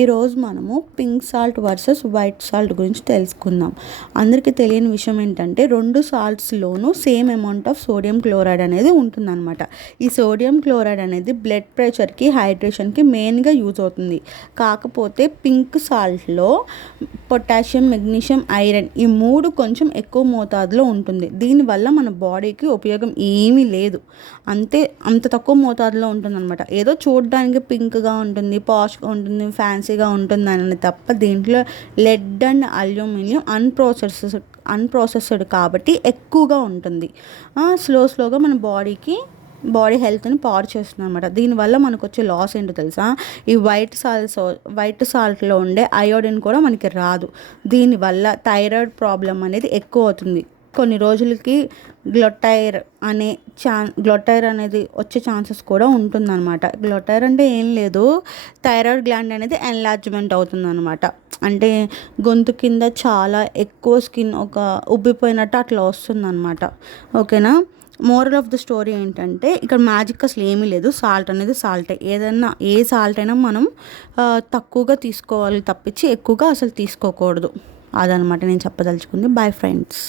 ఈరోజు మనము pink salt versus white salt గురించి తెలుసుకుందాం. అందరికీ తెలియని విషయం ఏంటంటే రెండు సాల్ట్స్లోనూ same amount of sodium chloride అనేది ఉంటుందన్నమాట. ఈ సోడియం క్లోరైడ్ అనేది బ్లడ్ ప్రెషర్కి, హైడ్రేషన్కి మెయిన్గా యూజ్ అవుతుంది. కాకపోతే పింక్ సాల్ట్లో పొటాషియం, మెగ్నీషియం, ఐరన్ ఈ మూడు కొంచెం ఎక్కువ మోతాదులో ఉంటుంది. దీనివల్ల మన బాడీకి ఉపయోగం ఏమీ లేదు. అంత తక్కువ మోతాదులో ఉంటుందన్నమాట. ఏదో చూడడానికి పింక్గా ఉంటుంది, పాష్గా ఉంటుంది, ఫ్యాన్సీగా ఉంటుందని తప్ప దీంట్లో లెడ్ అండ్ అల్యూమినియం అన్ప్రాసెస్డ్ కాబట్టి ఎక్కువగా ఉంటుంది. స్లోగా మన బాడీ హెల్త్ని పాడు చేస్తుంది అనమాట. దీనివల్ల మనకు వచ్చే లాస్ ఏంటో తెలుసా? ఈ వైట్ సాల్ట్లో ఉండే అయోడిన్ కూడా మనకి రాదు. దీనివల్ల థైరాయిడ్ ప్రాబ్లం అనేది ఎక్కువ అవుతుంది. కొన్ని రోజులకి గ్లొటైర్ అనేది వచ్చే ఛాన్సెస్ కూడా ఉంటుందన్నమాట. గ్లొటైర్ అంటే ఏం లేదు, థైరాయిడ్ గ్లాండ్ అనేది ఎన్లార్జ్మెంట్ అవుతుందన్నమాట. అంటే గొంతు కింద చాలా ఎక్కువ స్కిన్ ఒక ఉబ్బిపోయినట్టు అట్లా వస్తుందన్నమాట. ఓకేనా? మోరల్ ఆఫ్ ద స్టోరీ ఏంటంటే ఇక్కడ మ్యాజిక్ అసలు ఏమీ లేదు. సాల్ట్ అనేది సాల్టే. ఏ సాల్ట్ అయినా మనం తక్కువగా తీసుకోవాలి తప్పించి ఎక్కువగా అసలు తీసుకోకూడదు. అదనమాట నేను చెప్పదలుచుకుంది. Bye friends.